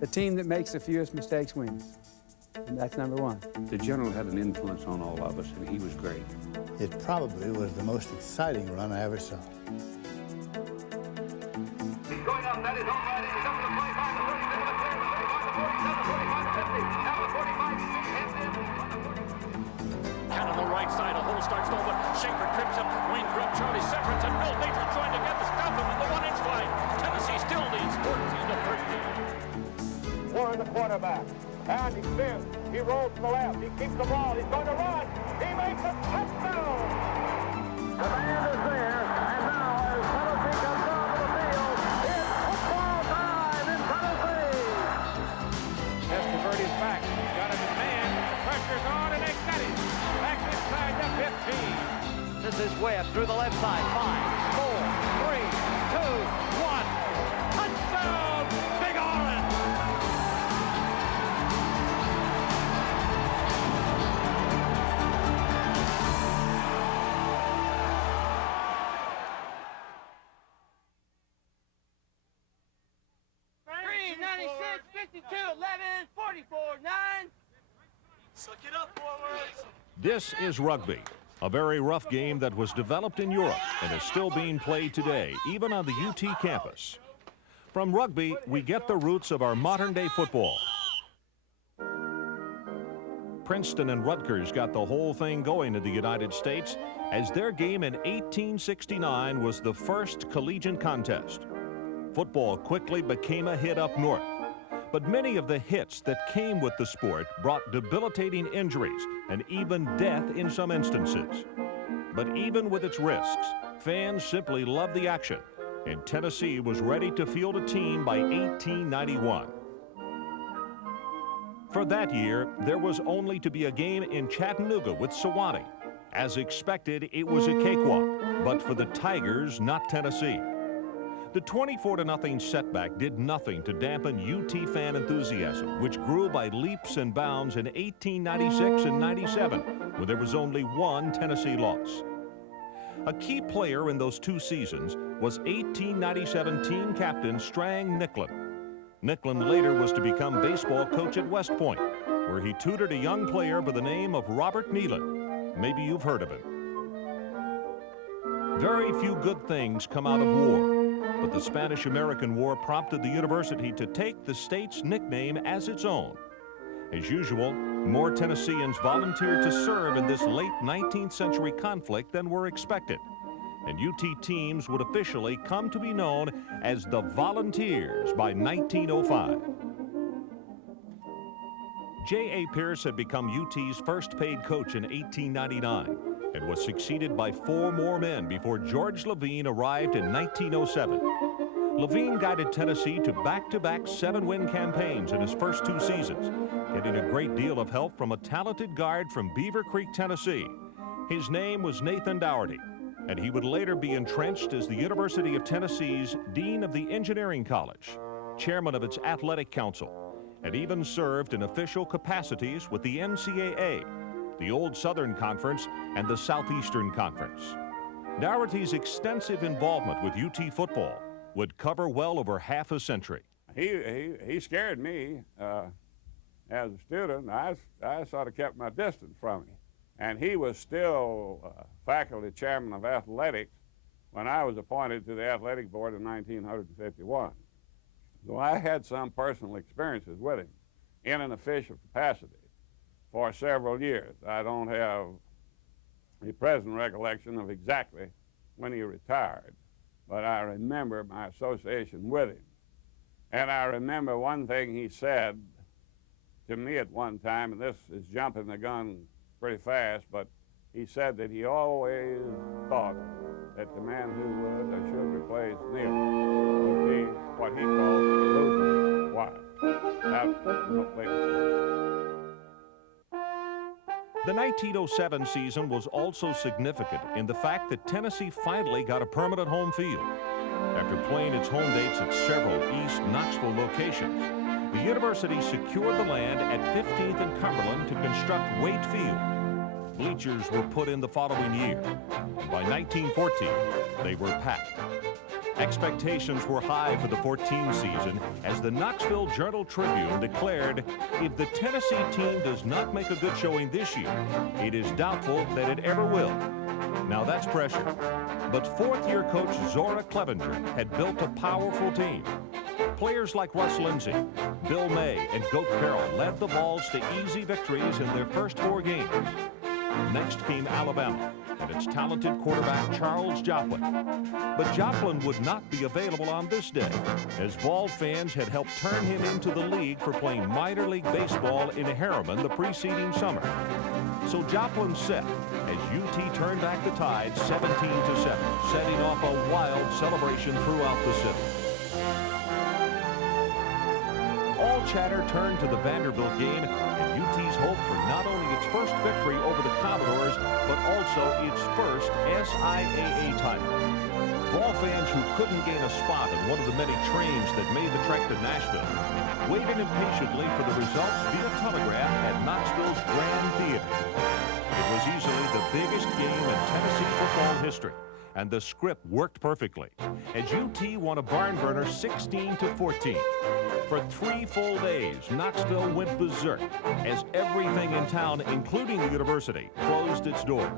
The team that makes the fewest mistakes wins. And that's number one. The general had an influence on all of us, and he was great. It probably was the most exciting run I ever saw. He's going up, that is all right. He's up to the 25, the 30, the 35, the 37, the 45, the 50, now the 45, 50, and then... Out on the right side, a hole starts to open. Schaefer trips up. Wayne Grubb, Charlie Severance, and Bill Major trying to get the stuff him in the 1-inch line. Tennessee still leads 14-13. Warren, the quarterback. And he spins. He rolls to the left. He keeps the ball. He's going to run. He makes a touchdown. The band is there. And now as Tennessee comes onto the field, it's football time in Tennessee. Testaverde is back. Got him in man. Pressure's on and they got him. Back inside the 15. This is Webb through the left side. 5, 4, 3, 2, 1. Touchdown, Big Orange. This is rugby, a very rough game that was developed in Europe and is still being played today, even on the UT campus. From rugby, we get the roots of our modern-day football. Princeton and Rutgers got the whole thing going in the United States, as their game in 1869 was the first collegiate contest. Football quickly became a hit up north. But many of the hits that came with the sport brought debilitating injuries and even death in some instances. But even with its risks, fans simply loved the action, and Tennessee was ready to field a team by 1891. For that year, there was only to be a game in Chattanooga with Sewanee. As expected, it was a cakewalk, but for the Tigers, not Tennessee. The 24-0 setback did nothing to dampen UT fan enthusiasm, which grew by leaps and bounds in 1896 and 97, when there was only one Tennessee loss. A key player in those two seasons was 1897 team captain Strang Nicklin. Nicklin later was to become baseball coach at West Point, where he tutored a young player by the name of Robert Nealon. Maybe you've heard of him. Very few good things come out of war. But the Spanish-American War prompted the university to take the state's nickname as its own. As usual, more Tennesseans volunteered to serve in this late 19th century conflict than were expected, and UT teams would officially come to be known as the Volunteers by 1905. J.A. Pierce had become UT's first paid coach in 1899 and was succeeded by 4 more men before George Levine arrived in 1907. Levine guided Tennessee to back-to-back 7-win campaigns in his first 2 seasons, getting a great deal of help from a talented guard from Beaver Creek, Tennessee. His name was Nathan Dougherty, and he would later be entrenched as the University of Tennessee's Dean of the Engineering College, chairman of its athletic council, and even served in official capacities with the NCAA, the Old Southern Conference, and the Southeastern Conference. Dougherty's extensive involvement with UT football would cover well over half a century. He scared me as a student. I sort of kept my distance from him. And he was still faculty chairman of athletics when I was appointed to the athletic board in 1951. So I had some personal experiences with him in an official capacity for several years. I don't have a present recollection of exactly when he retired, but I remember my association with him. And I remember one thing he said to me at one time, and this is jumping the gun pretty fast, but he said that he always thought that the man who would or should replace Neal would be what he called the losing wife. That was what The 1907 season was also significant in the fact that Tennessee finally got a permanent home field. After playing its home dates at several East Knoxville locations, the university secured the land at 15th and Cumberland to construct Waite Field. Bleachers were put in the following year, and by 1914, they were packed. Expectations were high for the 14 season as the Knoxville Journal-Tribune declared, if the Tennessee team does not make a good showing this year, it is doubtful that it ever will. Now that's pressure. But fourth-year coach Zora Clevenger had built a powerful team. Players like Russ Lindsay, Bill May, and Goat Carroll led the Vols to easy victories in their first 4 games. Next came Alabama and its talented quarterback Charles Joplin. But Joplin would not be available on this day, as Vol fans had helped turn him into the league for playing minor league baseball in Harriman the preceding summer. So Joplin set as UT turned back the tide 17-7, setting off a wild celebration throughout the city. All chatter turned to the Vanderbilt game and UT's hope for not only its first victory over the Commodores, but also its first SIAA title. Vol fans who couldn't gain a spot on one of the many trains that made the trek to Nashville waited impatiently for the results via telegraph at Knoxville's Grand Theater. It was easily the biggest game in Tennessee football history, and the script worked perfectly, as UT won a barn burner 16-14. For 3 full days, Knoxville went berserk as everything in town, including the university, closed its doors.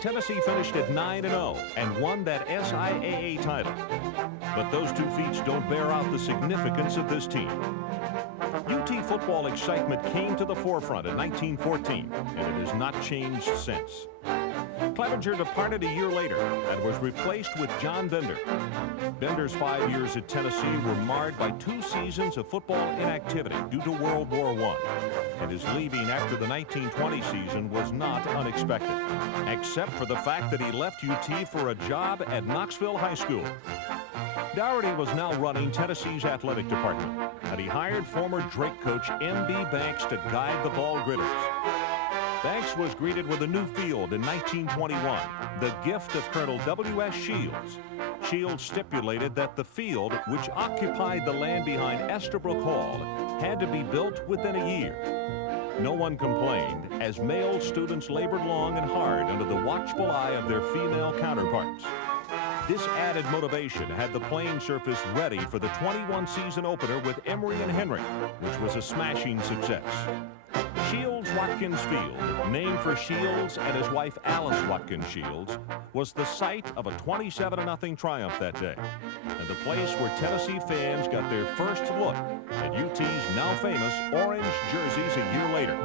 Tennessee finished at 9-0 and won that SIAA title. But those 2 feats don't bear out the significance of this team. UT football excitement came to the forefront in 1914, and it has not changed since. Clevenger departed a year later and was replaced with John Bender. Bender's 5 years at Tennessee were marred by 2 seasons of football inactivity due to World War I, and his leaving after the 1920 season was not unexpected, except for the fact that he left UT for a job at Knoxville High School. Dougherty was now running Tennessee's athletic department, and he hired former Drake coach M.B. Banks to guide the Vol Gritters. Banks was greeted with a new field in 1921, the gift of Colonel W.S. Shields. Shields stipulated that the field, which occupied the land behind Estabrook Hall, had to be built within a year. No one complained, as male students labored long and hard under the watchful eye of their female counterparts. This added motivation had the playing surface ready for the 21 season opener with Emory and Henry, which was a smashing success. Shields-Watkins Field, named for Shields and his wife Alice Watkins Shields, was the site of a 27-0 triumph that day, and the place where Tennessee fans got their first look at UT's now famous orange jerseys a year later.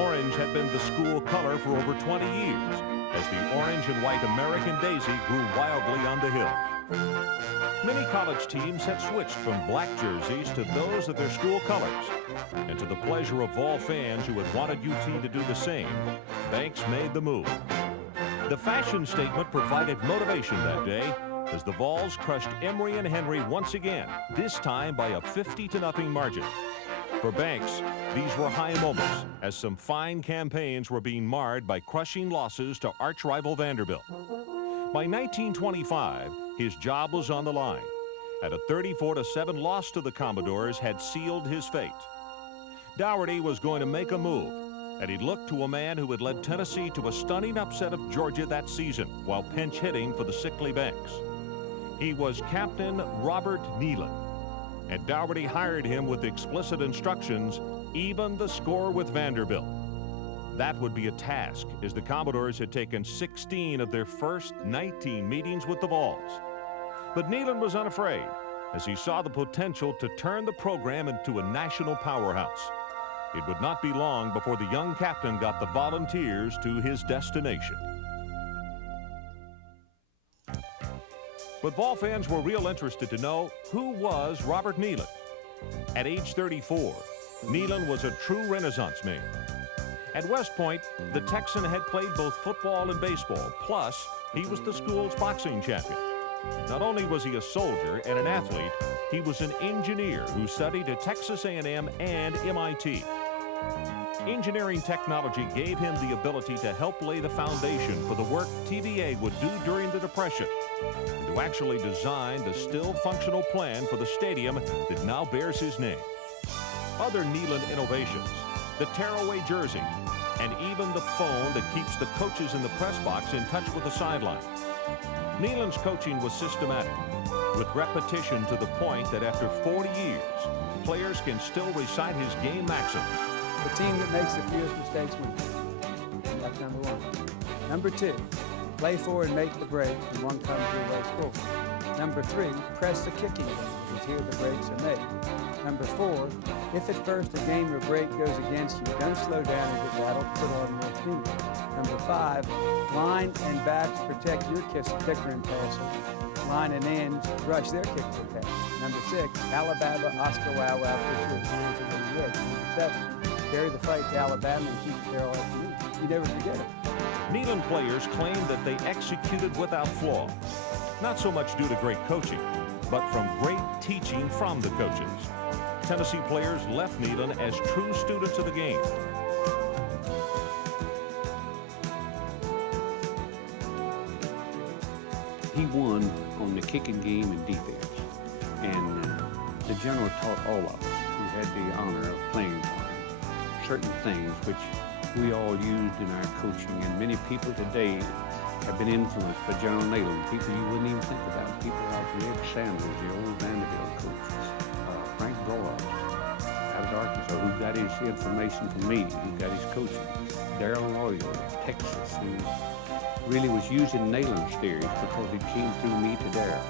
Orange had been the school color for over 20 years, as the orange and white American daisy grew wildly on the hill. Many college teams had switched from black jerseys to those of their school colors, and to the pleasure of Vol fans who had wanted UT to do the same, Banks made the move. The fashion statement provided motivation that day, as the Vols crushed Emory and Henry once again, this time by a 50-0 margin. For Banks, these were high moments, as some fine campaigns were being marred by crushing losses to arch-rival Vanderbilt. By 1925, his job was on the line, and a 34-7 loss to the Commodores had sealed his fate. Dougherty was going to make a move, and he looked to a man who had led Tennessee to a stunning upset of Georgia that season while pinch hitting for the sickly Banks. He was Captain Robert Neyland, and Dougherty hired him with explicit instructions, even the score with Vanderbilt. That would be a task, as the Commodores had taken 16 of their first 19 meetings with the Vols. But Neyland was unafraid, as he saw the potential to turn the program into a national powerhouse. It would not be long before the young captain got the Volunteers to his destination. But Vol fans were real interested to know who was Robert Neyland. At age 34, Neyland was a true Renaissance man. At West Point, the Texan had played both football and baseball, plus he was the school's boxing champion. Not only was he a soldier and an athlete, he was an engineer who studied at Texas A&M and MIT. Engineering technology gave him the ability to help lay the foundation for the work TVA would do during the Depression, and to actually design the still functional plan for the stadium that now bears his name. Other Neyland innovations, the tearaway jersey, and even the phone that keeps the coaches in the press box in touch with the sideline, Neyland's coaching was systematic, with repetition to the point that after 40 years, players can still recite his game maxims. The team that makes the fewest mistakes wins. That's number one. Number two, play for and make the break when one comes your way score. Number three, press the kicking game because here the breaks are made. Number four, if at first a game or break goes against you, don't slow down and get rattled, put on more speed. Number five, line and backs protect your kicker and passer. Line and ends rush their kicker and pass. Number six, Alabama, Oscar Wow Wow, push your hands away the edge. Number seven, carry the fight to Alabama and keep it there all afternoon. You never forget it. Neyland players claim that they executed without flaw, not so much due to great coaching, but from great teaching from the coaches. Tennessee players left Neyland as true students of the game. He won on the kicking game and defense. And the general taught all of us who had the honor of playing for him certain things which we all used in our coaching. And many people today have been influenced by General Neyland, people you wouldn't even think about. People like Rick Sanders, the old Vanderbilt coaches, Frank Broyles out of Arkansas, who got his information from me, who got his coaching. Darrell Royal of Texas, who really was using Neyland's theories because it came through me to Darrell.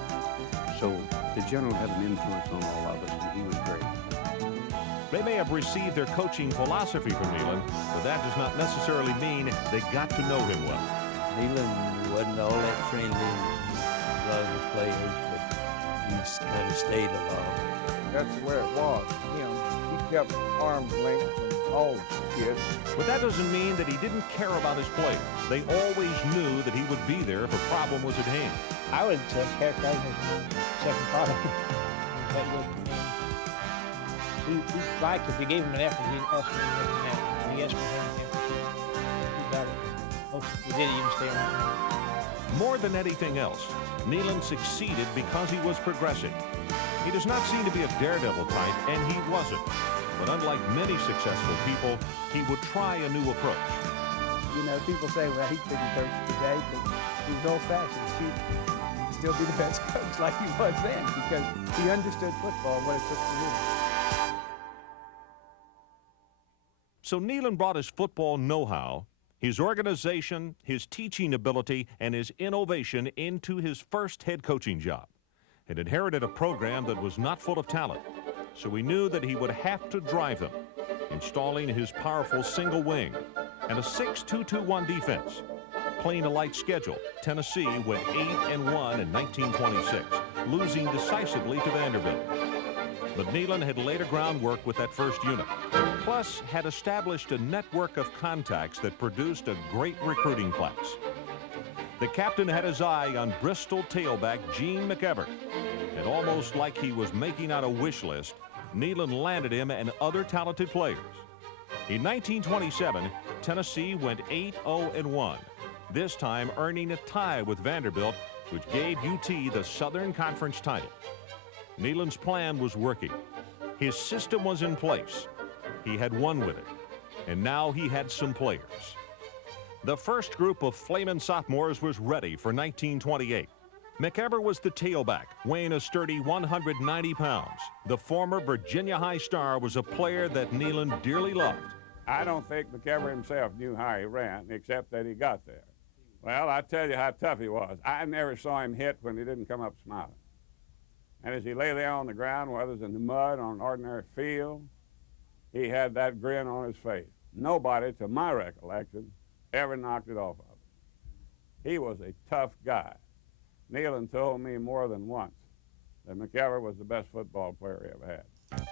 So the general had an influence on all of us, and he was great. They may have received their coaching philosophy from Neyland, but that does not necessarily mean they got to know him well. Neyland wasn't all that friendly with a lot of the players, but he kind of stayed along. That's the way it was. You know, he kept arm's length from all kids. But that doesn't mean that he didn't care about his players. They always knew that he would be there if a problem was at hand. I would characterize him as a second father. That was, he's like, if you gave him an effort, he'd ask for an effort. He asked for an effort. He got it. Most of the did even stay around. More than anything else, Neyland succeeded because he was progressive. He does not seem to be a daredevil type, and he wasn't. But unlike many successful people, he would try a new approach. You know, people say, well, he couldn't coach today, but he was old-fashioned. He'd still be the best coach like he was then because he understood football and what it took to win. So Neyland brought his football know-how, his organization, his teaching ability, and his innovation into his first head coaching job, and inherited a program that was not full of talent. So he knew that he would have to drive them, installing his powerful single wing and a 6-2-2-1 defense. Playing a light schedule, Tennessee went 8-1 in 1926, losing decisively to Vanderbilt. But Neyland had laid a groundwork with that first unit, plus had established a network of contacts that produced a great recruiting class. The captain had his eye on Bristol tailback Gene McEvert, and almost like he was making out a wish list, Neyland landed him and other talented players. In 1927, Tennessee went 8-0-1, this time earning a tie with Vanderbilt, which gave UT the Southern Conference title. Neyland's plan was working. His system was in place. He had won with it, and now he had some players. The first group of flaming sophomores was ready for 1928. McEvert was the tailback, weighing a sturdy 190 pounds. The former Virginia High star was a player that Neyland dearly loved. I don't think McEvert himself knew how he ran, except that he got there. Well, I tell you how tough he was. I never saw him hit when he didn't come up smiling. And as he lay there on the ground, whether it's in the mud or on an ordinary field, he had that grin on his face. Nobody, to my recollection, ever knocked it off of him. He was a tough guy. Neyland told me more than once that McEvert was the best football player he ever had.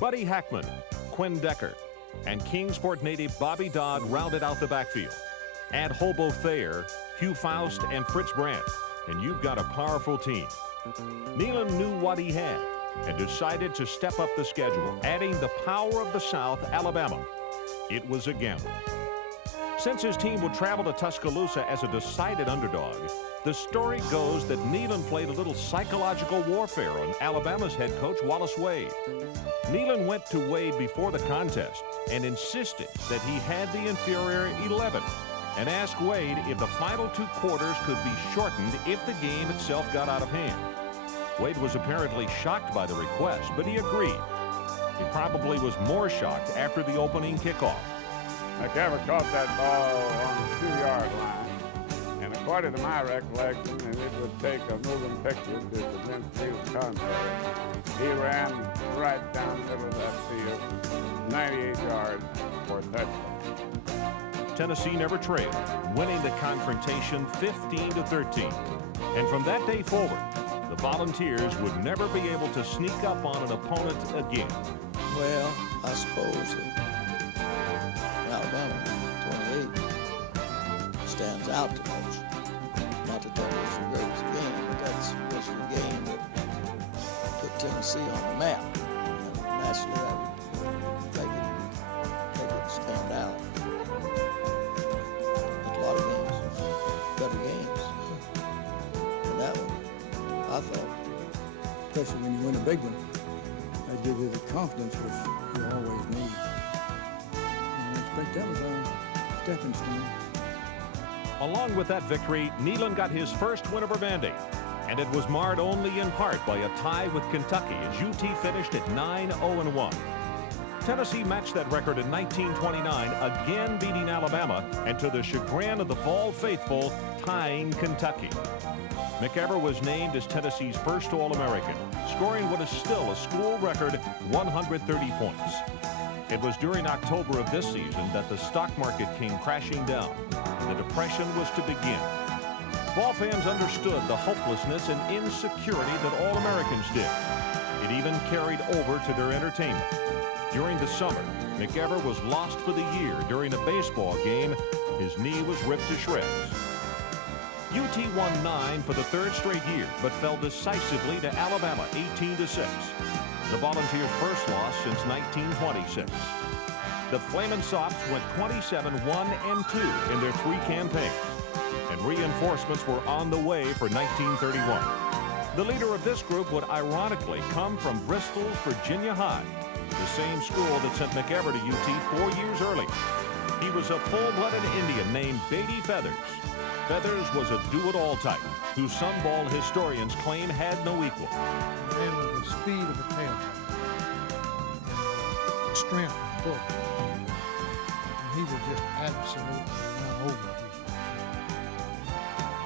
Buddy Hackman, Quinn Decker, and Kingsport native Bobby Dodd rounded out the backfield. Add Hobo Thayer, Hugh Faust, and Fritz Brandt, and you've got a powerful team. Neyland knew what he had and decided to step up the schedule, adding the power of the South, Alabama. It was a gamble. Since his team would travel to Tuscaloosa as a decided underdog, the story goes that Neyland played a little psychological warfare on Alabama's head coach, Wallace Wade. Neyland went to Wade before the contest and insisted that he had the inferior 11 and asked Wade if the final 2 quarters could be shortened if the game itself got out of hand. Wade was apparently shocked by the request, but he agreed. He probably was more shocked after the opening kickoff. McEver caught that ball on the 2-yard line, and according to my recollection, and it would take a moving picture to convince me of the contrary, he ran right down the middle of that field, 98 yards for a touchdown. Tennessee never trailed, winning the confrontation 15-13. And from that day forward, the Volunteers would never be able to sneak up on an opponent again. Well, I suppose Alabama 28 stands out the most. Not that that was the greatest game, but that was the game that put Tennessee on the map. And naturally, that would make it stand out. But a lot of games, better games than that one, I thought. Especially when you win a big one, that gives you the confidence which you always need. And I expect that was a stepping stone. Along with that victory, Neyland got his first win over Vandy, and it was marred only in part by a tie with Kentucky as UT finished at 9-0-1. Tennessee matched that record in 1929, again beating Alabama, and to the chagrin of the Vol faithful, tying Kentucky. McEver was named as Tennessee's first All-American, scoring what is still a school record 130 points. It was during October of this season that the stock market came crashing down, and the Depression was to begin. Vol fans understood the hopelessness and insecurity that all Americans did. It even carried over to their entertainment. During the summer, McEver was lost for the year during a baseball game. His knee was ripped to shreds. UT won 9 for the 3rd straight year, but fell decisively to Alabama 18-6. The Volunteers' first loss since 1926. The Flamin' Sops went 27-1-2 in their 3 campaigns, and reinforcements were on the way for 1931. The leader of this group would ironically come from Bristol's Virginia High, the same school that sent McEver to UT 4 years earlier. He was a full-blooded Indian named Beatty Feathers. Feathers was a do-it-all type, who some ball historians claim had no equal. And with the speed of a tailback, the strength of the foot, and he would just absolutely run over people.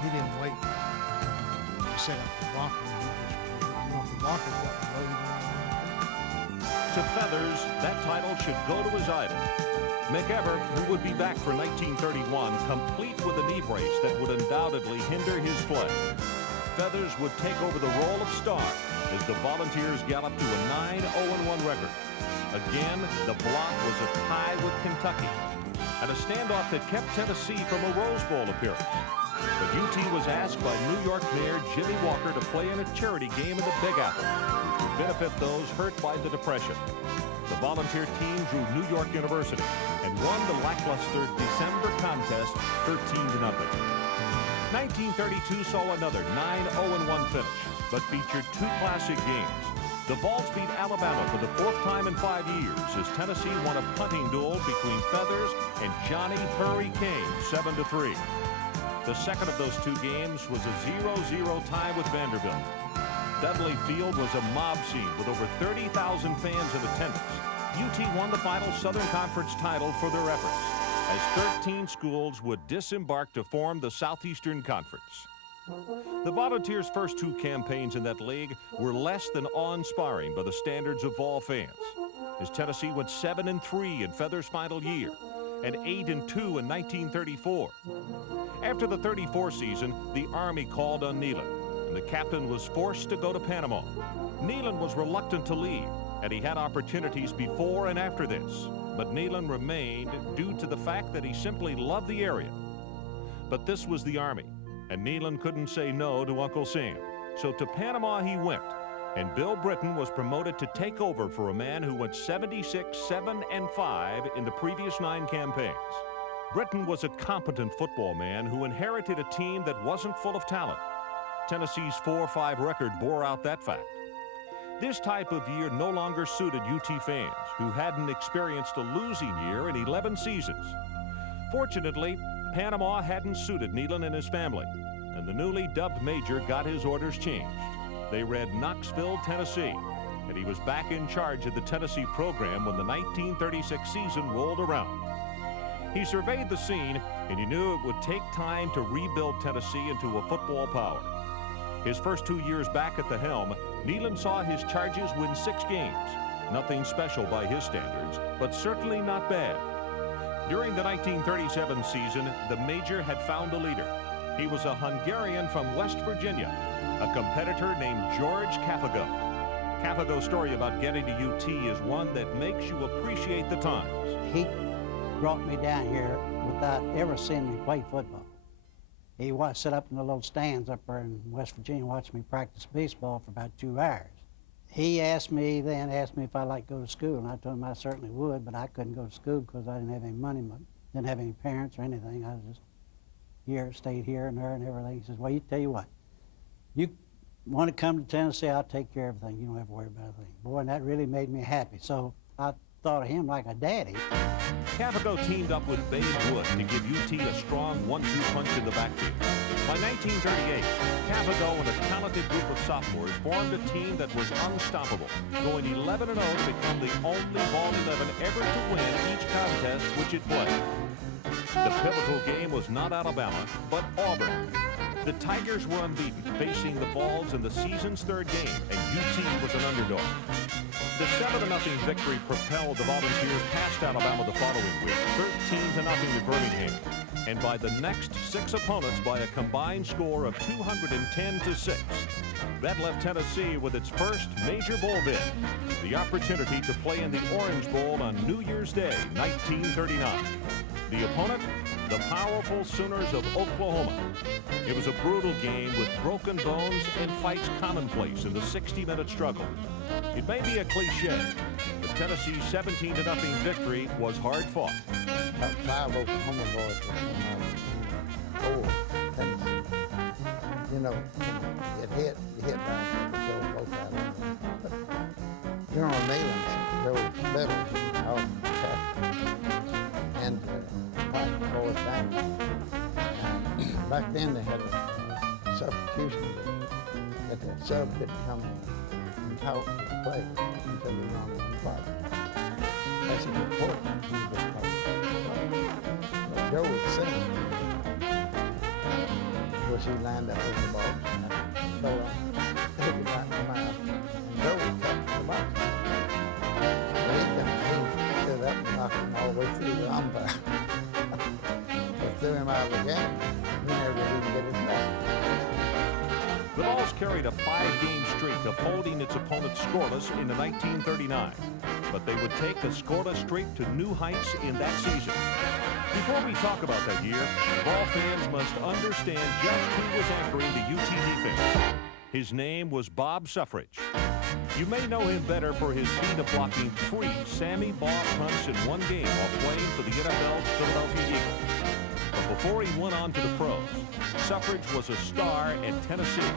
He didn't wait to set up the blocker. He just, the blocker got the load. To Feathers, that title should go to his idol. McEver, who would be back for 1931, complete with a knee brace that would undoubtedly hinder his play. Feathers would take over the role of star as the Volunteers galloped to a 9-0-1 record. Again, the block was a tie with Kentucky, and a standoff that kept Tennessee from a Rose Bowl appearance. But UT was asked by New York Mayor Jimmy Walker to play in a charity game in the Big Apple, which would benefit those hurt by the Depression. The Volunteer team drew New York University and won the lackluster December contest 13-0. 1932 saw another 9-0-1 finish, but featured 2 classic games. The Vols beat Alabama for the 4th time in 5 years as Tennessee won a punting duel between Feathers and Johnny Hurry Kane, 7-3. The second of those 2 games was a 0-0 tie with Vanderbilt. Dudley Field was a mob scene with over 30,000 fans in attendance. UT won the final Southern Conference title for their efforts, as 13 schools would disembark to form the Southeastern Conference. The Volunteers' first 2 campaigns in that league were less than awe-inspiring by the standards of Vol fans, as Tennessee went 7-3 in Feathers' final year, and 8-2 in 1934. After the 34 season, the Army called on Neyland, and the captain was forced to go to Panama. Neyland was reluctant to leave, and he had opportunities before and after this, but Neyland remained due to the fact that he simply loved the area. But this was the Army, and Neyland couldn't say no to Uncle Sam. So to Panama he went, and Bill Britton was promoted to take over for a man who went 76-7-5 in the previous 9 campaigns. Britton was a competent football man who inherited a team that wasn't full of talent. Tennessee's 4-5 record bore out that fact. This type of year no longer suited UT fans, who hadn't experienced a losing year in 11 seasons. Fortunately, Panama hadn't suited Neyland and his family, and the newly dubbed major got his orders changed. They read Knoxville, Tennessee, and he was back in charge of the Tennessee program when the 1936 season rolled around. He surveyed the scene, and he knew it would take time to rebuild Tennessee into a football power. His first 2 years back at the helm, Neyland saw his Chargers win 6 games. Nothing special by his standards, but certainly not bad. During the 1937 season, the major had found a leader. He was a Hungarian from West Virginia, a competitor named George Cafago. Cafago's story about getting to UT is one that makes you appreciate the times. He brought me down here without ever seeing me play football. He sat up in the little stands up there in West Virginia, watched me practice baseball for about 2 hours. He asked me if I'd like to go to school, and I told him I certainly would, but I couldn't go to school because I didn't have any money, didn't have any parents or anything. I was just here, stayed here and there and everything. He says, well, you tell you what, you want to come to Tennessee, I'll take care of everything. You don't have to worry about a thing. Boy, and that really made me happy. So I thought of him like a daddy. Cafago teamed up with Babe Wood to give UT a strong 1-2 punch in the backfield. By 1938, Cafago and a talented group of sophomores formed a team that was unstoppable, going 11-0 to become the only VOL.11 ever to win each contest which it played. The pivotal game was not Alabama, but Auburn. The Tigers were unbeaten, facing the Vols in the season's 3rd game, and UT was an underdog. The 7-0 victory propelled the Volunteers past Alabama the following week, 13-0 to Birmingham, and by the next 6 opponents by a combined score of 210-6. That left Tennessee with its first major bowl bid, the opportunity to play in the Orange Bowl on New Year's Day, 1939. The opponent, the powerful Sooners of Oklahoma. It was a brutal game with broken bones and fights commonplace in the 60-minute struggle. It may be a cliche, but Tennessee's 17-0 victory was hard fought. About 5 Oklahoma boys were 4 Tennessee. You know, you hit down to kill both out of them. But General Neyland drove better off the captain and fight the boys down. Back then they had a substitution that the sub could come and talk to the player until they were on one fight. That's important. But Joe would sing. Of course, he lined up with the ball and throw it right in the mouth. And Joe would cut the box. But he stood up and knocked him all the way through the umpire. They threw him out of the game. He never even get his back. The Vols carried a 5-game streak of holding its opponents scoreless into 1939, but they would take a scoreless streak to new heights in that season. Before we talk about that year, Vol fans must understand just who was anchoring the UT defense. His name was Bob Suffridge. You may know him better for his feat of blocking 3 Sammy Baugh punts in one game while playing for the NFL's Philadelphia Eagles. But before he went on to the pros, Suffridge was a star at Tennessee.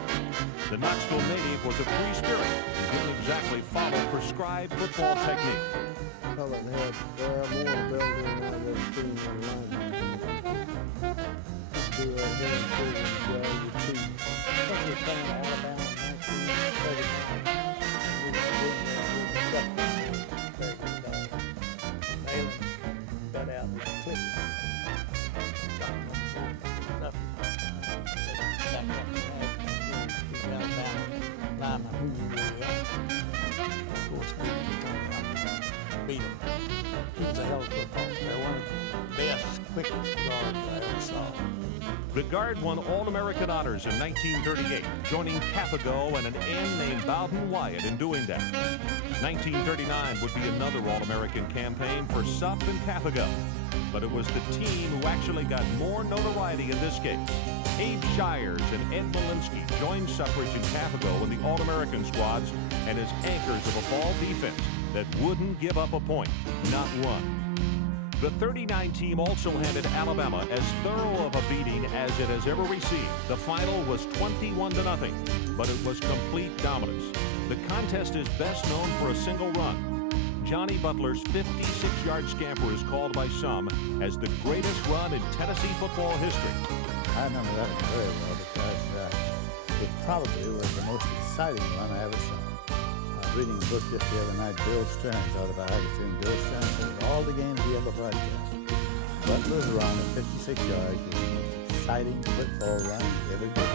The Knoxville native was a free spirit and didn't exactly follow prescribed football technique. Well, they had more building out of those teams on the line. Do right here and do your team. What was playing Alabama in 1939? Got out with a clip. Beat him. He was a hell of a football player, one of the best, quickest guards I ever saw. The guard won All-American honors in 1938, joining Cafago and an end named Bowden Wyatt in doing that. 1939 would be another All-American campaign for Suff and Cafago, but it was the team who actually got more notoriety in this case. Abe Shires and Ed Malinsky joined Suffridge and Cafago in the All-American squads and as anchors of a Vol defense that wouldn't give up a point, not one. The 39 team also handed Alabama as thorough of a beating as it has ever received. The final was 21-0, but it was complete dominance. The contest is best known for a single run. Johnny Butler's 56-yard scamper is called by some as the greatest run in Tennessee football history. I remember that one very well because it probably was the most exciting run I ever saw. I was reading a book just the other night, Bill Stearns, autobiography, and Bill Stearns said all the games he ever broadcast. Butler's run of 56 yards was the most exciting football run he ever did.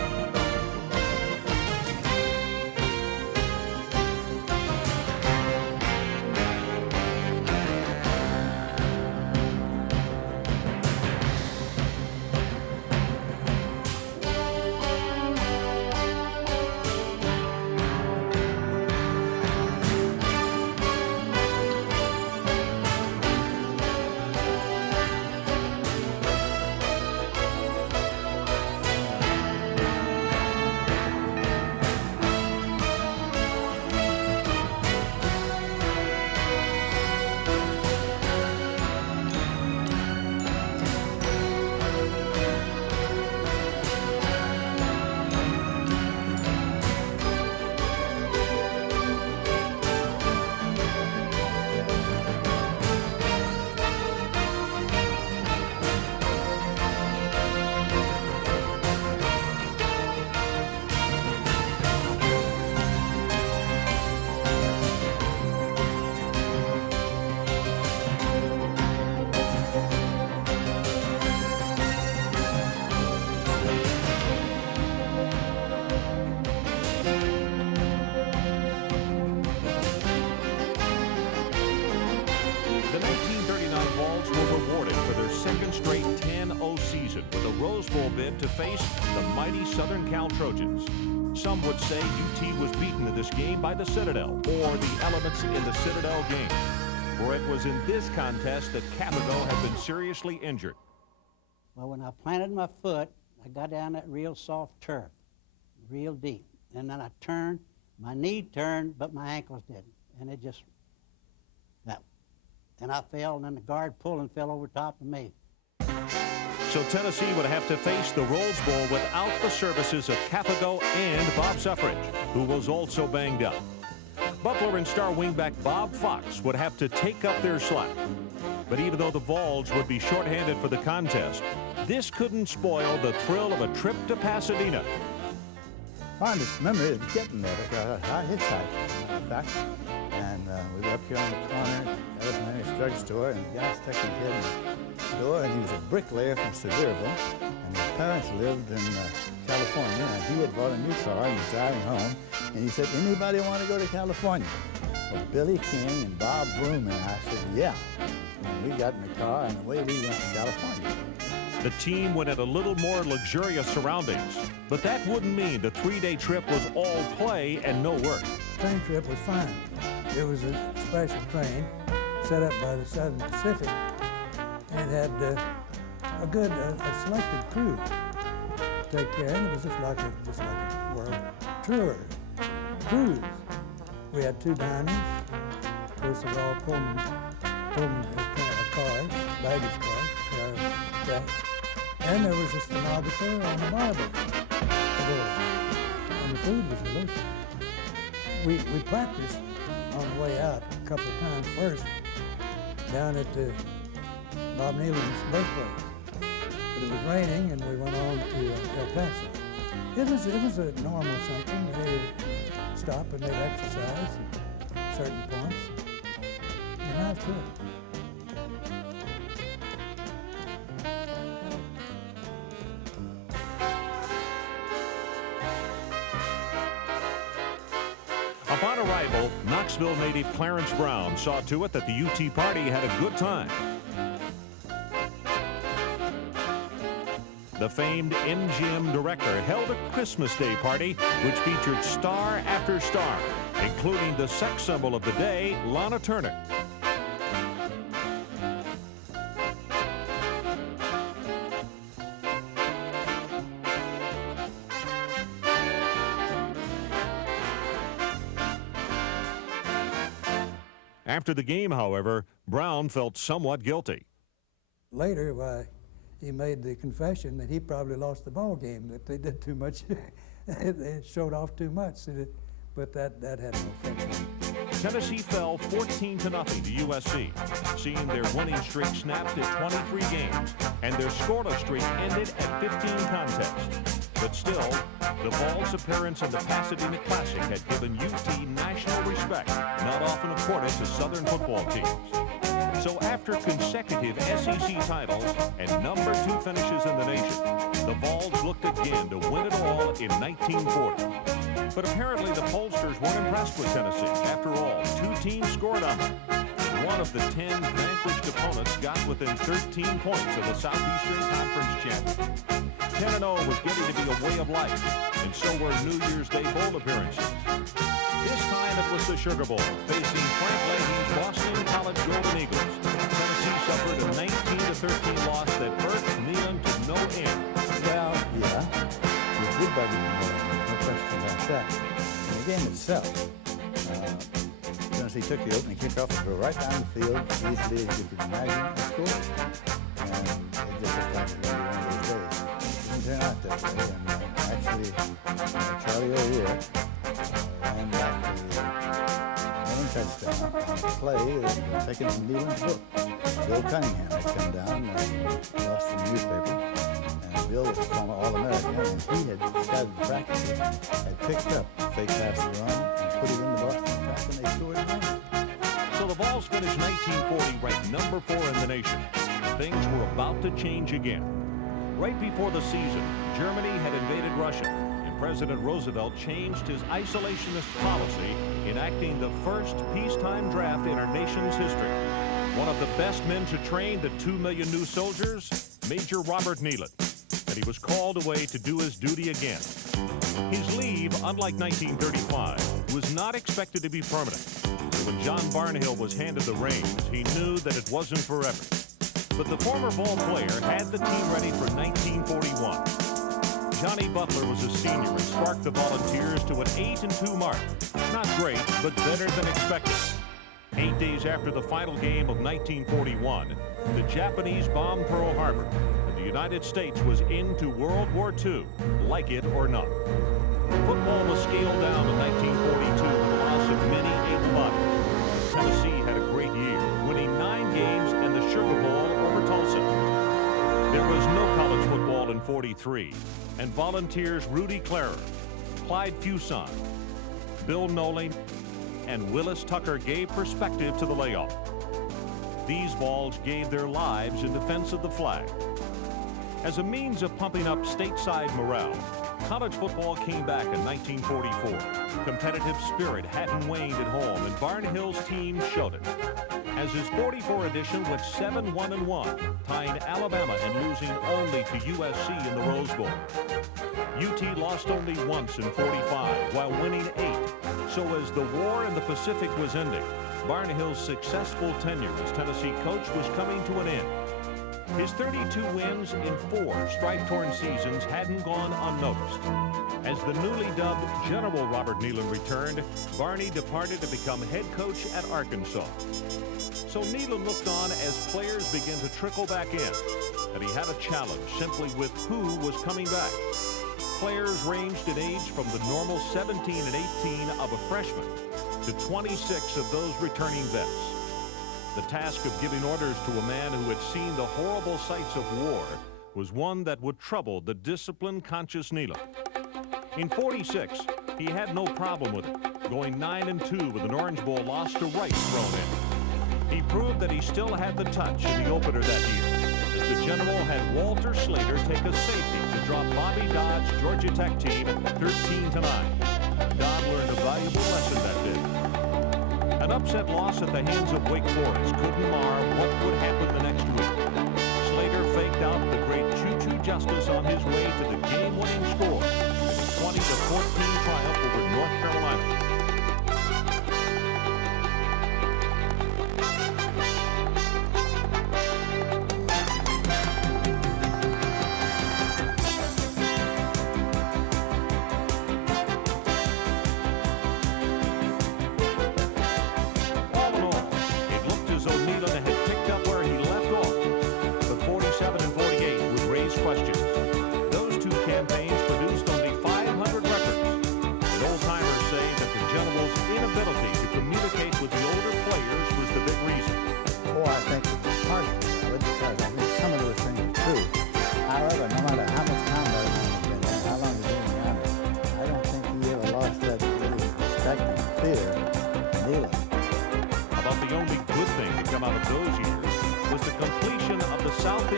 To face the mighty Southern Cal Trojans. Some would say UT was beaten in this game by the Citadel or the elements in the Citadel game, for it was in this contest that Capigo had been seriously injured. Well, when I planted my foot, I got down that real soft turf, real deep. And then I turned, my knee turned, but my ankles didn't. And it just, and I fell, and then the guard pulled and fell over top of me. So Tennessee would have to face the Rose Bowl without the services of Capigo and Bob Suffridge, who was also banged up. Butler and star wingback Bob Fox would have to take up their slack. But even though the Vols would be shorthanded for the contest, this couldn't spoil the thrill of a trip to Pasadena. Fondest memory is getting there because I hitchhiked, in fact. And we were up here on the corner, Ellison Henry's drugstore, and the guy stuck his head in the door, and he was a bricklayer from Sevierville, and his parents lived in California, and he had bought a new car and was driving home, and he said, anybody want to go to California? Well, Billy King and Bob Broom and I said, yeah. And we got in the car, and away we went to California. The team went at a little more luxurious surroundings, but that wouldn't mean the three-day trip was all play and no work. Train trip was fine. It was a special train set up by the Southern Pacific, and it had a selected crew to take care, and it was just like a world tour cruise. We had 2 diners. Of course, they were all Pullman cars, baggage cars. And there was a stenographer and a barber. And the food was delicious. We practiced on the way out a couple of times. First, down at Bob Nealon's birthplace. But it was raining, and we went on to El Paso. It was a normal something. They stop and make exercise at certain points. And that was good. Upon arrival, Knoxville native Clarence Brown saw to it that the UT party had a good time. The famed MGM director held a Christmas Day party which featured star after star, including the sex symbol of the day, Lana Turner. After the game, however, Brown felt somewhat guilty. Later, he made the confession that he probably lost the ball game, that they did too much. They showed off too much, but that had no effect on him. Tennessee fell 14-0 to USC, seeing their winning streak snapped at 23 games, and their scoreless streak ended at 15 contests. But still, the Vols' appearance in the Pasadena Classic had given UT national respect, not often accorded to Southern football teams. So after consecutive SEC titles and number 2 finishes in the nation, the Vols looked again to win it all in 1940. But apparently the pollsters weren't impressed with Tennessee. After all, 2 teams scored on them. One of the 10 vanquished opponents got within 13 points of the Southeastern Conference champion. 10-0 was getting to be a way of life, and so were New Year's Day Bowl appearances. This time it was the Sugar Bowl, facing Frank Leahy's Boston College Golden Eagles. Tennessee suffered a 19-13 loss that hurt Neyland to no end. Well, yeah, it was good by the no question about that. In the game itself, Tennessee took the opening kickoff and threw right down the field, easily as you could imagine, and scored. And it just looked like it was one of those days. It didn't turn out that way, and actually, Charlie O'Rear ran back the winning touchdown on a play that was taken from Neyland's book. Bill Cunningham had come down and lost the newspaper. And Bill was an All-American, and he had started practicing, had picked up fake pass and run and put it in the Boston Cup, and they scored a win. So the Vols finished 1940 ranked number 4 in the nation. Things were about to change again. Right before the season, Germany had invaded Russia, and President Roosevelt changed his isolationist policy, enacting the first peacetime draft in our nation's history. One of the best men to train the 2 million new soldiers, Major Robert Neyland. And he was called away to do his duty again. His leave, unlike 1935, was not expected to be permanent. When John Barnhill was handed the reins, he knew that it wasn't forever. But the former ball player had the team ready for 1941. Johnny Butler was a senior and sparked the Volunteers to an 8-2 mark. Not great, but better than expected. 8 days after the final game of 1941, the Japanese bombed Pearl Harbor, and the United States was into World War II, like it or not. Football was scaled down in 1942 with the loss of many able-bodied. Tennessee had a great year, winning 9 games and the Sugar Bowl over Tulsa. There was no college football in '43, and Volunteers Rudy Clara, Clyde Fuson, Bill Nolan, and Willis Tucker gave perspective to the layoff. These Vols gave their lives in defense of the flag. As a means of pumping up stateside morale, college football came back in 1944. Competitive spirit hadn't waned at home, and Barnhill's team showed it. As his 44 edition went 7-1-1, tying Alabama and losing only to USC in the Rose Bowl. UT lost only once in '45, while winning 8. So as the war in the Pacific was ending, Barnhill's successful tenure as Tennessee coach was coming to an end. His 32 wins in 4 strife-torn seasons hadn't gone unnoticed. As the newly dubbed General Robert Neyland returned, Barney departed to become head coach at Arkansas. So Neyland looked on as players began to trickle back in, and he had a challenge simply with who was coming back. Players ranged in age from the normal 17 and 18 of a freshman to 26 of those returning vets. The task of giving orders to a man who had seen the horrible sights of war was one that would trouble the discipline-conscious Neyland. In '46, he had no problem with it, going 9-2 with an Orange Bowl loss to Rice thrown in. He proved that he still had the touch in the opener that year, as the General had Walter Slater take a safety to drop Bobby Dodd's Georgia Tech team 13-9. Dodd learned a valuable lesson that day. An upset loss at the hands of Wake Forest couldn't mar what would happen the next week. Slater faked out the great Choo-Choo Justice on his way to the game-winning score in a 20-14 triumph over North Carolina. Questions.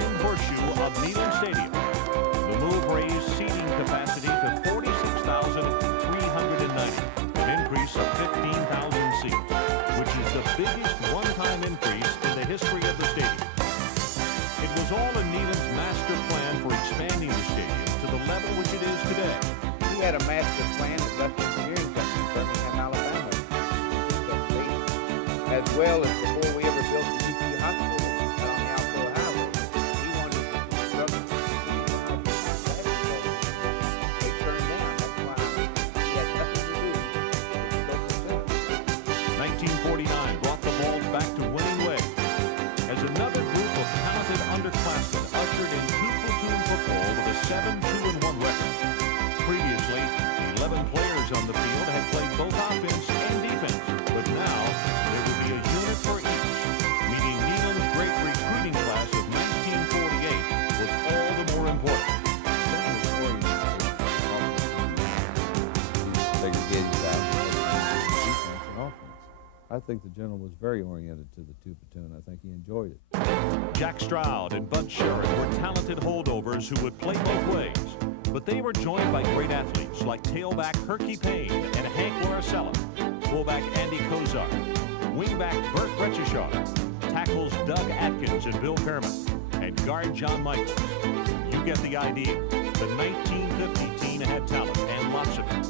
Green Horseshoe of Neyland Stadium. The move raised seating capacity to 46,390, an increase of 15,000 seats, which is the biggest one-time increase in the history of the stadium. It was all in Neyland's master plan for expanding the stadium to the level which it is today. He had a master plan that left engineering company in Birmingham, Alabama, as well as before we ever built the UT Hospital on the Alcoa Highway. He wanted to construct the they turned down. That's why he had nothing to do with the 1949 brought the Vols back to winning ways as another group of talented underclassmen ushered in two-platoon football with a 7-2-1 record. Previously, 11 players on the field had played both offense and defense, but now there would be a unit for each, meaning Neyland's great recruiting class of 1948 was all the more important. Segregated out defense and offense. I think the general was very oriented to the two-platoon. I think he enjoyed it. Jack Stroud and Bud Sherritt were talented holdovers who would play both ways, but they were joined by great athletes like tailback Herky Payne and Hank Laricella, fullback Andy Kozar, wingback Bert Brechishaw, tackles Doug Atkins and Bill Pearman, and guard John Michaels. You get the idea. The 1950 team had talent, and lots of it.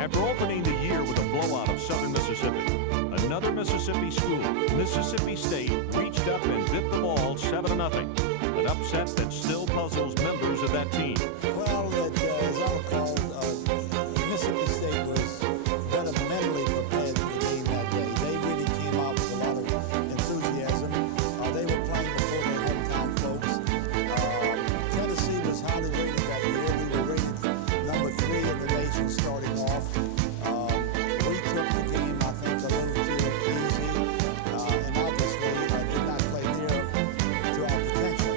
After opening the year with a blowout of Southern Mississippi, another Mississippi school, Mississippi State, reached up and bit the ball 7-0, an upset that still puzzles members of that team. Well, as I recall, Mississippi State was better mentally prepared for the game that day. They really came out with a lot of enthusiasm. They were playing before their hometown folks. Tennessee was highly rated that year. We were rated number 3 in the nation starting off. We took the game, I think, a little too easy, and obviously did not play near to our potential.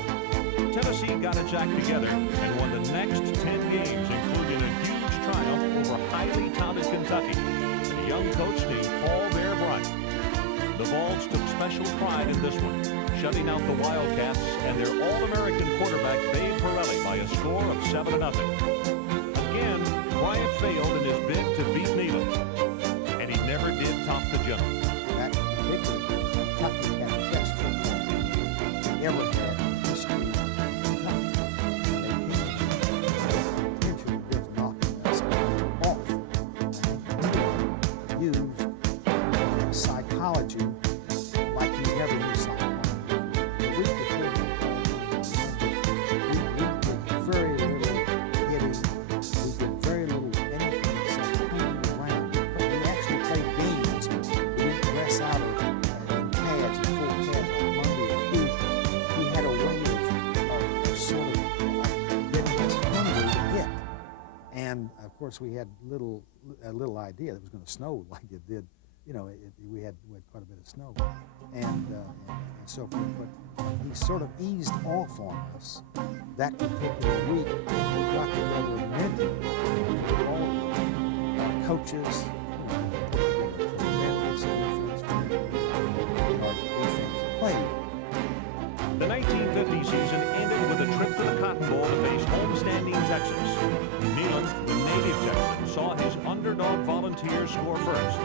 Tennessee got its act together and won the next 10 games, including a huge triumph over highly touted Kentucky and a young coach named Paul Bear Bryant. The Vols took special pride in this one, shutting out the Wildcats and their All-American quarterback Babe Pirelli by a score of 7-0. Again, Bryant failed in his bid to beat Neyland, and he never did top the general. That particular Kentucky had the best football ever had in history. Psychology like he never used psychology. The week before we did very little hitting. We did very little anything except hanging around. But we actually played games. We didn't dress out in pads and full pads on Monday or Tuesday. He had a way of sort of getting us hungry to hit. And of course we had a little idea that it was going to snow like it did. You know, we had quite a bit of snow and so forth, but he sort of eased off on us that particular week. We got together mentally, all our coaches, tremendous defense played. The 1950 season ended with a trip to the Cotton Bowl to face homestanding Texas. Neyland, the native Texan, saw his underdog Volunteers score first.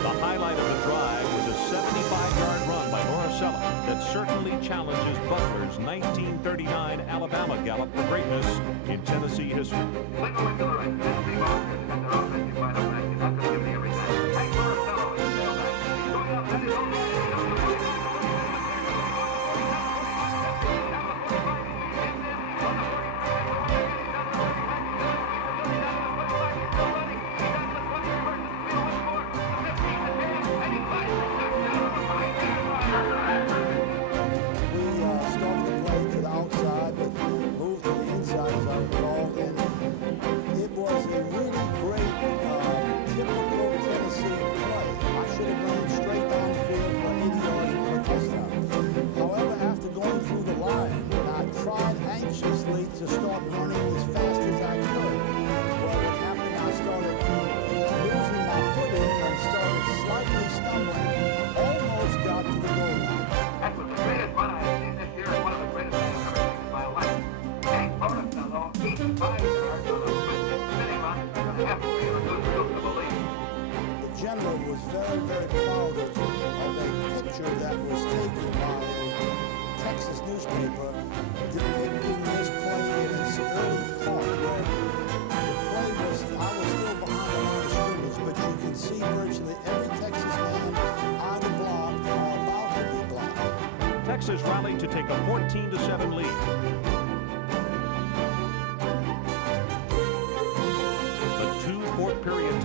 The highlight of the drive was a 75-yard run by Laricella that certainly challenges Butler's 1939 Alabama gallop for greatness in Tennessee history. Moved to the inside, as I recall, and it was a really great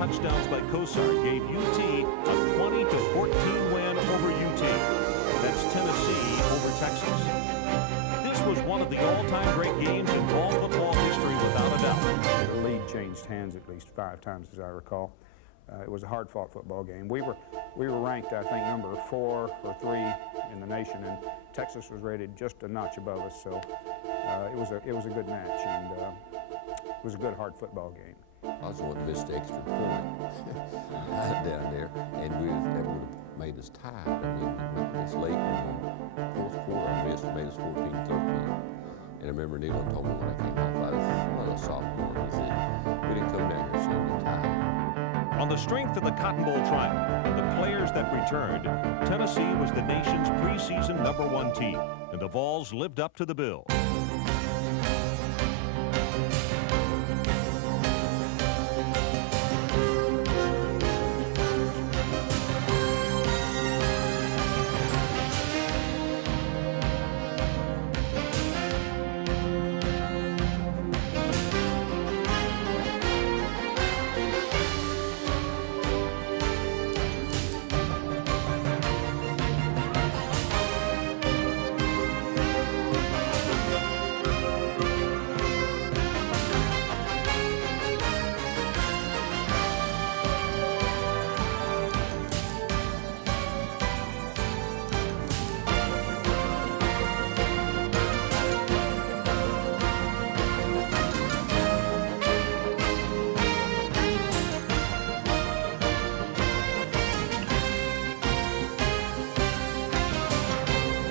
touchdowns by Kosar gave UT a 20-14 win over UT. That's Tennessee over Texas. This was one of the all-time great games in ball football history without a doubt. The lead changed hands at least 5 times, as I recall. It was a hard-fought football game. We were ranked, I think, number 4 or 3 in the nation, and Texas was rated just a notch above us. So it was a good match, and it was a good hard football game. I was the one that missed the extra point down there, and that would have made us tied. I mean, it's late in the fourth quarter. I missed, it made us 14-13. And I remember Nealon told me when I came off, I was a sophomore. He said, "We didn't come down here so we tied." On the strength of the Cotton Bowl triumph and the players that returned, Tennessee was the nation's preseason #1 team, and the Vols lived up to the bill.